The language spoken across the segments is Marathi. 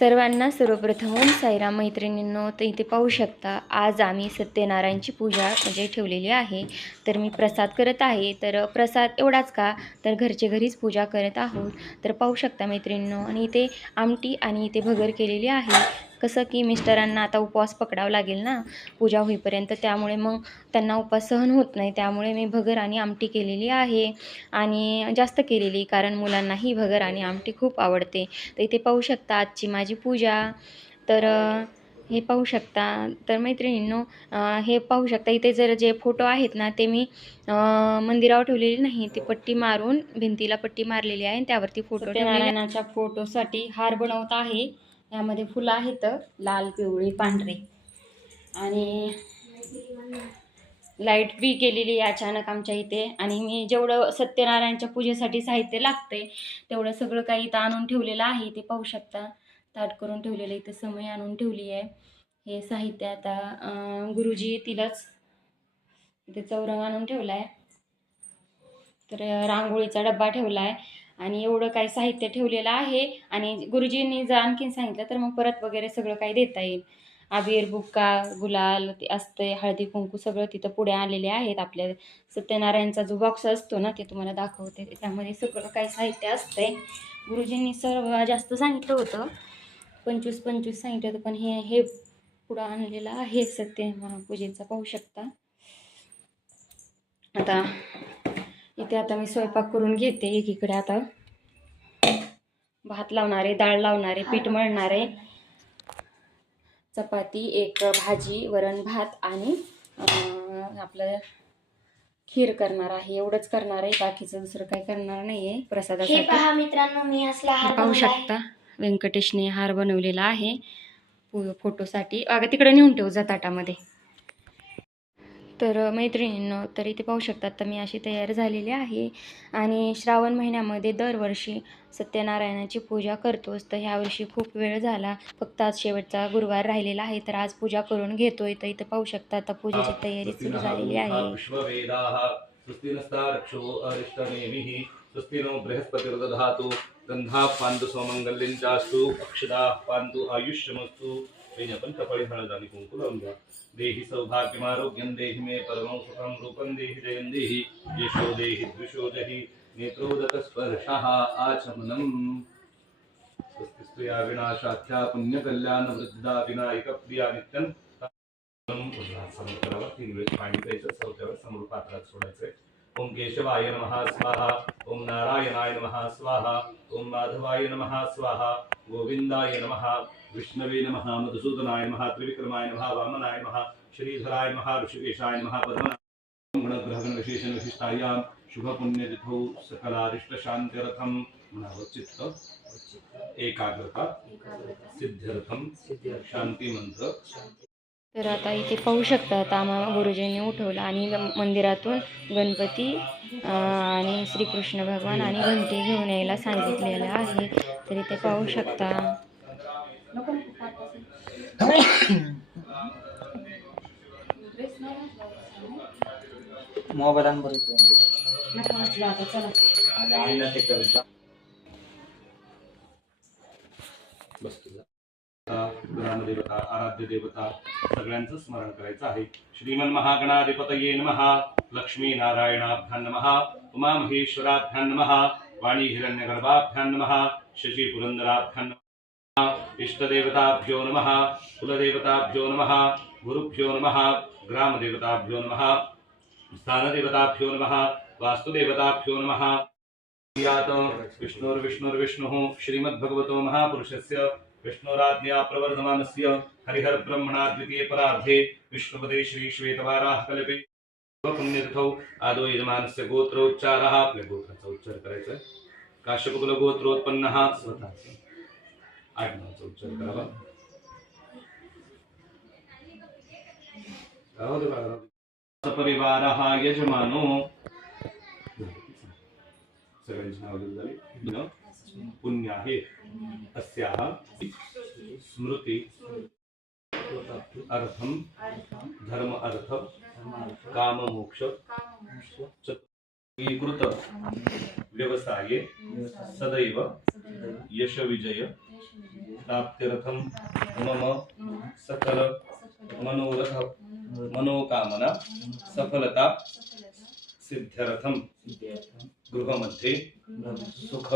सर्वांना सर्वप्रथम ओम साईराम मैत्रिणींनो तर इथे पाहू शकता आज आम्ही सत्यनारायणची पूजा म्हणजे ठेवलेली आहे. तर मी प्रसाद करत आहे. तर प्रसाद एवढाच का? तर घरचे घरीच पूजा करत आहोत. तर पाहू शकता मैत्रिणींनो आणि इथे आमटी आणि इथे भगर केलेली आहे. कसं की मिस्टरांना आता उपवास पकडावा लागेल ना पूजा होईपर्यंत. त्यामुळे मग त्यांना उपवास सहन होत नाही. त्यामुळे मी भगर आणि आमटी केलेली आहे आणि जास्त केलेली कारण मुलांनाही भगर आणि आमटी खूप आवडते. तर इथे पाहू शकता आजची माझी पूजा. तर हे पाहू शकता. तर मैत्रिणींनो हे पाहू शकता. इथे जर जे फोटो आहेत ना ते मी मंदिरावर ठेवलेले नाही. ती पट्टी मारून भिंतीला पट्टी मारलेली आहे त्यावरती फोटो सत्यनारायणाच्या फोटोसाठी हार बनवत आहे. यामध्ये फुलं आहेत लाल पिवळी पांढरे. आणि लाइट बी गेलेली आहे अचानक आमच्या इथे. आणि मी जेवढं सत्यनारायणच्या पूजेसाठी साहित्य लागते तेवढं सगळं काही इथं आणून ठेवलेलं आहे. ते पाहू शकता. ताट करून ठेवलेलं इथं समय आणून ठेवली आहे. हे साहित्य आता गुरुजी येतीलच. इथे चौरंग आणून ठेवला आहे तर रांगोळीचा डब्बा ठेवला आहे आणि एवढं काही साहित्य ठेवलेलं आहे. आणि गुरुजींनी जर आणखीन सांगितलं तर मग परत वगैरे सगळं काही देता येईल. अबीर बुक्का गुलाल ते असते हळदी कुंकू सगळं तिथं पुढे आलेले आहेत. आपल्या सत्यनारायणचा जो बॉक्स असतो ना ते तुम्हाला दाखवते. त्यामध्ये सगळं काही साहित्य असतंय. गुरुजींनी सर्व जास्त सांगितलं होतं. पंचवीस पंचवीस सांगितलं होतं पण हे हे पुढं आणलेलं आहे. सत्य महापूजेचा पाहू शकता. आता इथे आता मी स्वयंपाक करून घेते एकीकडे आता. भात लावणारे डाळ लावणारे पीठ मळणारे. चपाती एक भाजी वरण भात आणि आपलं खीर करणार आहे. एवढंच करणार आहे. बाकीचं दुसरं काही करणार नाही आहे हे प्रसादासाठी पहा मित्रांनो मी असला हार पाहू. शकता व्यंकटेशने हार बनवलेला आहे. पो- फोटोसाठी. अगं तिकडे नेऊन ठेव जा ताटामध्ये तर मैत्रिणींनो तर इथे पाहू शकतात तर मी अशी तयार झालेली आहे. आणि श्रावण महिन्यामध्ये दरवर्षी सत्यनारायणाची पूजा करतोच. तर ह्यावर्षी खूप वेळ झाला. फक्त आज शेवटचा गुरुवार राहिलेला आहे तर आज पूजा करून घेतोय. तर इथं पाहू शकता आता पूजेची तयारी सुरू झालेली आहे. बृहस्पतिर्दधातु गन्धाः पान्तु चास्तु अक्षदाः पान्तु आयुष्यमस्तु आपण कपाळी हळद आणि कुंकू लावून घ्या देही सौभाग्यम आरोग्यम देहि मे परम सुखम रूपम देहि जयम देहि। यशो देहि द्विषो देहि नेत्रोदकस्पर्शः आचमनम्। स्वस्ति स्त्रिया विनाशाख्या पुण्यकल्याणवृद्धा विनायकप्रिया नित्यं समोर करावं तीन वेळेस पाणी प्यायचं चौथ्यावर समोर पात्रात सोडायचंय ओम केशवाय नमः स्वाहा। ओम नारायणाय नमः स्वाहा। ओम माधवाय नमः स्वाहा। गोविंदाय नमः। विष्णवे नमः मधुसूदनाय नमः त्रिविक्रमाय नमः वामनाय नमः श्रीधराय नमः ऋषिकेशाय नमः पद्मनाय गुणग्रहगण विशिष्टायां शुभपुण्यतिथौ सकलारिष्टशान्त्यर्थं म्हणावं एकाग्रता सिद्ध्यर्थम शांतिमंत्र तर आता इथे पाहू शकता आम्हा गुरुजींनी उठवलं आणि मंदिरातून गणपती आणि श्रीकृष्ण भगवान आणि घंटी घेऊन यायला सांगितलेलं आहे. तर इथे पाहू शकता. बसतो ग्रामदेवता आराध्य देवता सगळ्यांचं स्मरण करायचं आहे श्रीमन महागणाधिपतये नमः लक्ष्मी नारायणाभ्यां नमः उमा महेश्वराभ्यां नमः वाणी हिरण्यगर्भाभ्यां नमः शशी पुरंदराभ्यां नमः इष्टदेवताभ्यो नमः कुलदेवताभ्यो नमः गुरुभ्यो नमः ग्रामदेवताभ्यो नमः स्थानदेवताभ्यो नमः वास्तुदेवताभ्यो नमः। विष्णुर्विष्णुर्विष्णुः श्रीमद्भगवतो महापुरुषस्य विष्णुराज्ञा प्रवर्धमानस्य हरिहरब्रह्मणा परार्धे विष्णुपदे श्रीश्वेतवाराः कल्पे। पुण्यतिथौ आदो यजमानस्य गोत्रोच्चारः। आपल्या गोत्राचा उच्चार करायचा आहे. काश्यपकुल आडनावाचा उच्चार करावा. दे. सपरिवारः यजमानो. सगळ्यांची नाव न? पुण्य. आहे अस्याः. स्मृती. अर्थम धर्म अर्थ. काम मोक्ष. स्वीकृत व्यवसाये. सदैव. यश विजय. प्राप्त्यर्थम मम सकल मनोरथ मनोकामना सफलता सिद्ध्यर्थम गृहमध्ये सुख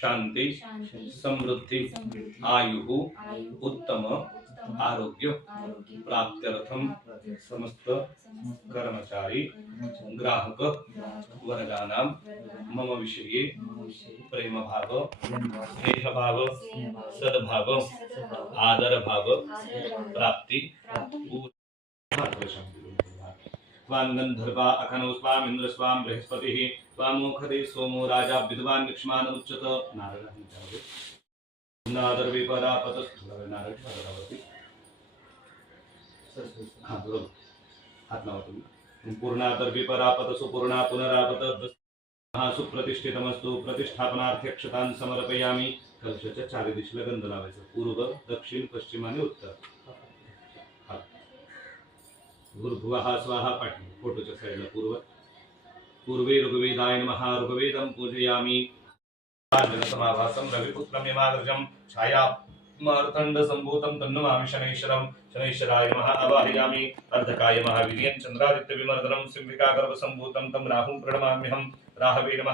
शांती समृद्धी आयु उत्तम। आरोग्य प्राप्त्यर्थम समस्त कर्मचारी ग्राहक वर्गानां मम विषये प्रेमभाव स्नेहभाव सद्भाव आदरभाव प्राप्ती। त्वां गन्धर्वा अखनौ स्वामिन्द्र स्वां बृहस्पतिः। त्वामोखदे सोमो राजा विद्वान् निक्ष्मान् उच्चत। नारायण नादर्वी परापत नारळी पदावरती हा बरोबर. हात लावा तुम्ही. पूर्णादर्वी परापत सुपूर्णा पुनरापत हा सुप्रतिष्ठितमस्तु प्रतिष्ठापनार्थ्यक्षतान् समर्पयामी. कलशाच्या चारी दिशेला गंध लावायचं. पूर्व दक्षिण पश्चिम आणि उत्तर. हा. भूर्भुवः स्वाहा पाठी फोटोच्या साईडला पूर्व. पूर्वे ऋग्वेदायन महा ऋग्वेदं पूजयामि. समाभासं रविपुत्रमिमाग्रजं छाया मार्तण्ड सम्भूतं तन्नमामि शनैश्वरं। शनैश्वराय नमः अवाहयामि अर्धकाय महावीर्यं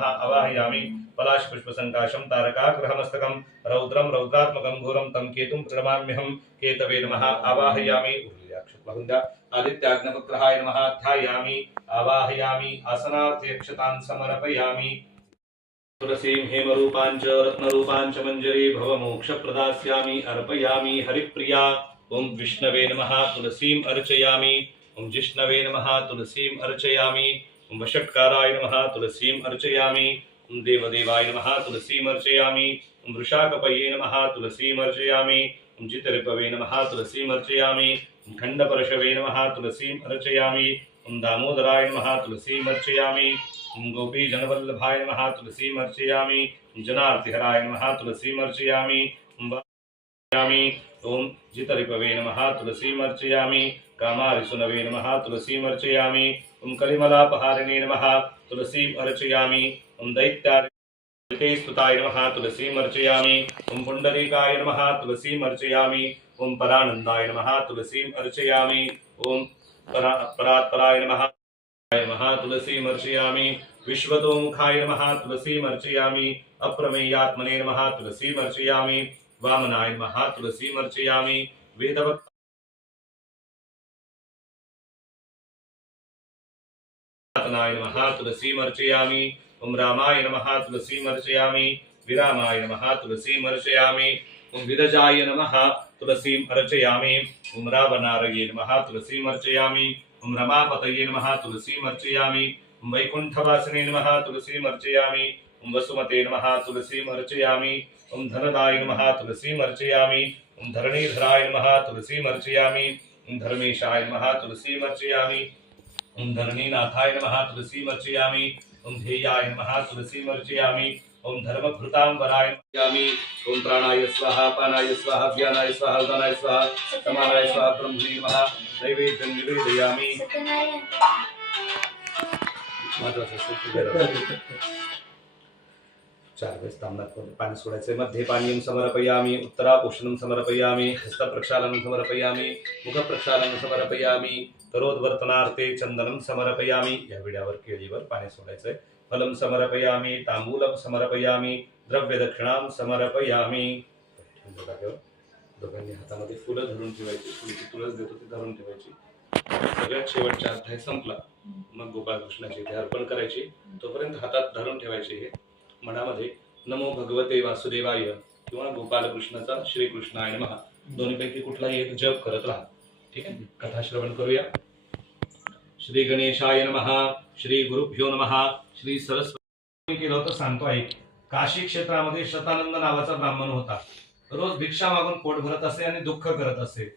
अवाहयामि पलाशपुष्पसङ्काशं तारकाग्रहमस्तकं रौद्रं रौद्रात्मकं घोरं तं केतुं प्रणमाम्यहं। केतवे नमः, आवाहयामि। उर्लियाक्षत्वहुन्द्या आदित्याग्नपग्रहाय नमः, ध्यायामि। आवाहयामि। आसनार्थ्यक्षतान् समर्पयामि। तुलसीं हेमरूपाञ्च रत्नरूपाञ्च मञ्जरी भवमोक्षप्रदास्यामि अर्पयामि हरिप्रिया। ॐ विष्णवे नमः तुलसीम् अर्चयामि। ॐ जिष्णवे नमः तुलसीम् अर्चयामि। ॐ वषट्काराय नमः तुलसीम् अर्चयामि। ॐ देवदेवाय नमः तुलसीम् अर्चयामि। ॐ वृषाकपये नमः तुलसीम् अर्चयामि। ॐ जितरिपवे नमः तुलसीम् अर्चयामि। ॐ खण्डपरशवे नमः तुलसीम् अर्चयामि। ॐ दामोदराय नमः तुलसीम् अर्चयामि। गोपीजनवल्लभाय नमः तुलसीमर्चयामि जनार्तिहराय नमः तुलसीमर्चयामि ॐ जितरिपवे नमः तुलसीमर्चयामि कामारिसुनवे नमः तुलसीमर्चयामि ॐ कलिमलापहारिणे नमः तुलसीम् अर्चयामि ॐ दैत्यार्ते स्तुताय नमः तुलसीम् अर्चयामि ॐ पुण्डरीकाय नमः तुलसीमर्चयामि ॐ परानन्दाय नमः तुलसीम् अर्चयामि ॐ परा परात्पराय नमः। नमः तुलसीमर्चयामि विश्वतोमुखाय नमः तुलसीमर्चयामि अप्रमेयात्मने नमः तुलसीमर्चयामि वामनाय नमः तुलसीमर्चयामि वेदवक् नाय नमः तुलसीमर्चयामि ॐ रामाय नमः तुलसीमर्चयामि विरामाय नमः तुलसीमर्चयामि ॐ विरजाय नमः तुलसीम् अर्चयामि ॐ रावणारये नमः तुलसीमर्चयामि ॐ रमापतये नमः तुलसीमर्चयामि ॐ वैकुण्ठवासिने नमः तुलसीमर्चयामि ॐ वसुमते नमः तुलसीमर्चयामि ॐ धनदाय नमः तुलसीमर्चयामि ॐ धरणीधराय नमः तुलसीमर्चयामि ॐ धर्मेशाय नमः तुलसीमर्चयामि ॐ धरणीनाथाय नमः तुलसीमर्चयामि ॐ ध्येयाय नमः तुलसीमर्चयामि ओम धर्मभृतां वराय नमयामि ओम प्राणाय स्वाहा पानाय स्वाहा व्यानाय स्वाहा उदानाय स्वाहा समानाय स्वाहा ब्रह्मणे नमः। नैवेद्यं निवेदयामि। चार वेळेस तांबडात पाणी सोडायचे मध्ये पानीयं समर्पयामि उत्तरापोषणं समर्पयामि हस्तप्रक्षालनं समर्पयामि मुखप्रक्षालनं समर्पयामि तरोद्वर्तनार्थे चंदनम समर्पयामी। या विड्यावर केळीवर पाणी सोडायचंय. फलम समर्पयामी तांबूलम समर्पयामी द्रव्य दक्षिणाम समर्पयामी. दोघांनी हातामध्ये फुलं धरून ठेवायची. फुलची तुळस देतो ती धरून ठेवायची. सगळ्यात शेवटचा अध्याय संपला. मग गोपाळकृष्णाची इथे अर्पण करायची. तोपर्यंत हातात धरून ठेवायचे हे मनामध्ये नमो भगवते वासुदेवाय किंवा गोपालकृष्णाचा आणि महा दोन्हीपैकी कुठलाही एक जप करत राहा. ठीक आहे कथा श्रवण करूया। श्री गणेशाय नमः श्री गुरुभ्यो नमः श्री सरस्वती केलं होतं सांगतो काशी क्षेत्रामध्ये शतानंद नावाचा ब्राह्मण होता. रोज भिक्षा मागून पोट भरत असे आणि दुःख करत असे.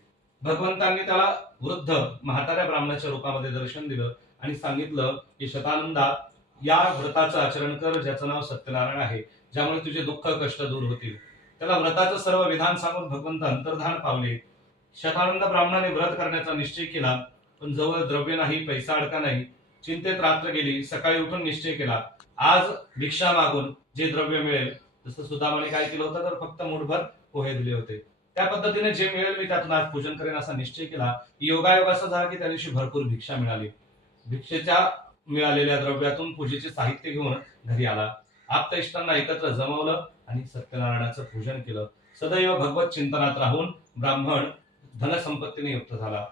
भगवंतांनी त्याला वृद्ध म्हाताऱ्या ब्राह्मणाच्या रूपामध्ये दर्शन दिलं आणि सांगितलं की शतानंदा या व्रताचं आचरण कर ज्याचं नाव सत्यनारायण आहे ज्यामुळे तुझे दुःख कष्ट दूर होतील. त्याला व्रताचं सर्व विधान सांगून भगवंत अंतर्धान पावले. शतानंद ब्राह्मणाने व्रत करण्याचा निश्चय केला पण जवळ द्रव्य नाही पैसा अडका नाही. चिंतेत रात्र गेली सकाळी उठून निश्चय केला. आज भिक्षा मागून जे द्रव्य मिळेल तसं सुदामाने काय केलं होतं तर फक्त मुठभर पोहे दिले होते. त्या पद्धतीने जे मिळेल मी त्यातून आज पूजन करेन असा निश्चय केला. योगायोग असा झाला की त्या दिवशी भरपूर भिक्षा मिळाली. भिक्षेच्या मिळालेल्या द्रव्यातून पूजेचे साहित्य घेऊन घरी आला. आप्त इष्टांना एकत्र जमवलं आणि सत्यनारायणाचं पूजन केलं. सदैव भगवत चिंतनात राहून ब्राह्मण धनसंपत्तीने युक्त झाला.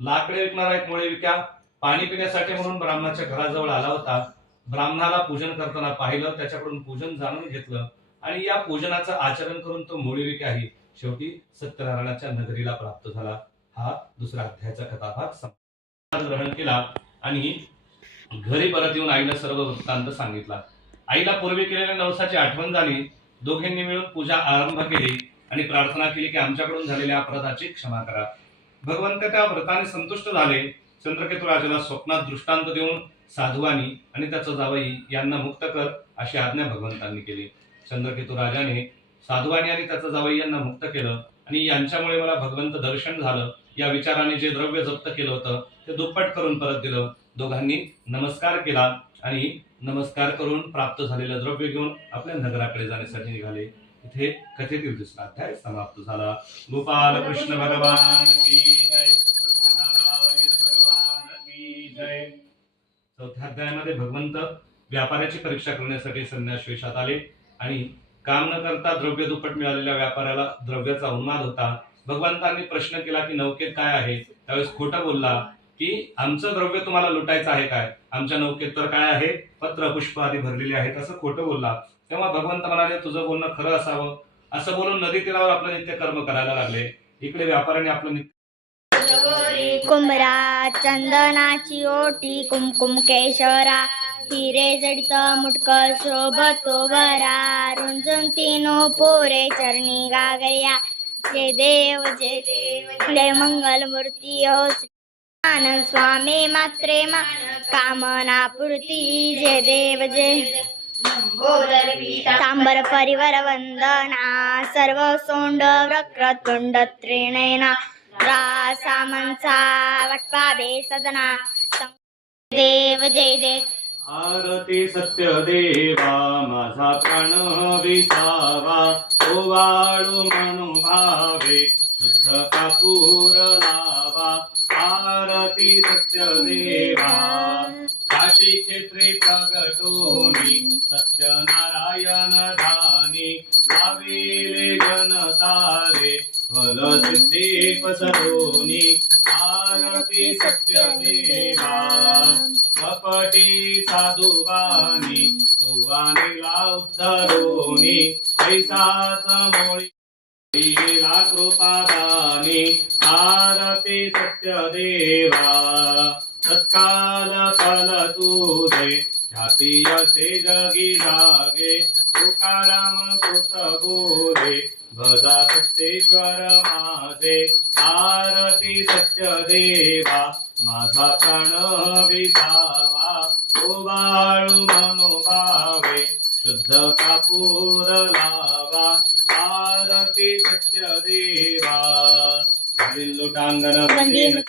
लाकडे विकणारा एक मुळे विक्या. पाणी पिण्यासाठी म्हणून ब्राह्मणाच्या घराजवळ आला होता. ब्राह्मणाला पूजन करताना पाहिलं त्याच्याकडून पूजन जाणून घेतलं आणि या पूजनाचं आचरण करून तो मुळीविक्याही शेवटी सत्यनारायणाच्या नगरीला प्राप्त झाला. हा दुसरा अध्यायाचा कथाभाग. ग्रहण केला आणि घरी परत येऊन आईला सर्व वृत्तांत सांगितला. आईला पूर्वी केलेल्या नवसाची आठवण झाली. दोघींनी मिळून पूजा आरंभ केली. आणि प्रार्थना केली की आमच्याकडून झालेल्या अपराधाची क्षमा करा. भगवंत त्या व्रताने संतुष्ट झाले. चंद्रकेतू राजाला स्वप्नात दृष्टांत देऊन साधुवानी आणि त्याचा जावई यांना मुक्त कर अशी आज्ञा भगवंतांनी केली. चंद्रकेतू राजाने साधुवानी आणि त्याचा जावई यांना मुक्त केलं आणि यांच्यामुळे मला भगवंत दर्शन झालं. या विचाराने जे द्रव्य जप्त केलं होतं ते दुप्पट करून परत दिलं. दोघांनी नमस्कार केला आणि नमस्कार करून प्राप्त झालेलं द्रव्य घेऊन आपल्या नगराकडे जाण्यासाठी निघाले. इथे कथेतील दुसरा अध्याय समाप्त झाला. गोपाल कृष्ण भगवान की जय. सत्यनारायण भगवान की जय. चौथ्या अध्यायामध्ये भगवंत व्यापाऱ्याची परीक्षा करण्यासाठी संन्यास वेशात आले आणि काम न करता द्रव्य दुप्पट मिळालेल्या व्यापाऱ्याला द्रव्याचा उन्माद होता. भगवंतांनी प्रश्न केला की नौकेत काय आहे? त्यावेळेस खोटं बोलला की आमचं द्रव्य तुम्हाला लुटायचं आहे काय? आमच्या नौकेत तर काय आहे? पत्र पुष्प आदी भरलेले आहेत असं खोटं बोलला. तेव्हा भगवंत म्हणाले तुझं बोलणं खरं असावं. असं बोलून नदी तीरावर आपलं नित्य कर्म करायला लागले. इकडे व्यापाऱ्याने आपलं नित्य कुंभरा चंदनाची ओटी कुमकुम केशरा हिरे जडित मुटक शोभतो बरा रुंजून तीनो पोरे चरणी गागर्या जय देव जय देव जय मंगल मूर्ती हो आनंद स्वामी मात्रे मा कामना पूर्ती जय देव जय तांबर परिवर वंदना सर्व सोंड वक्रतुंड त्रिणयना रासामंचा वटपाबे सदना देव जय देव आरती सत्य देवा माझा प्राण विसावा तो वाळू मनोभावे शुद्ध कापूर लावा आरती सत्य देवा काशी क्षेत्री प्रगटोनी सत्यनारायण धानी लाविले जनतारे फल सिद्धी पसरोनी आरती सत्य देवा कपटी साधुवानी तुवानीला उद्धरोनी ऐसाच मोळी कृपादानी आरती सत्य देवा तत्काल फल तुझे ख्याती असे जगी जागे तुकाराम सुत बोले भजा सत्येश्वर माझे आरती सत्य देवा माझा प्राण विसावा ओवाळू मनोभावे शुद्ध कापूर लावा आरती सत्य देवा लोटांगण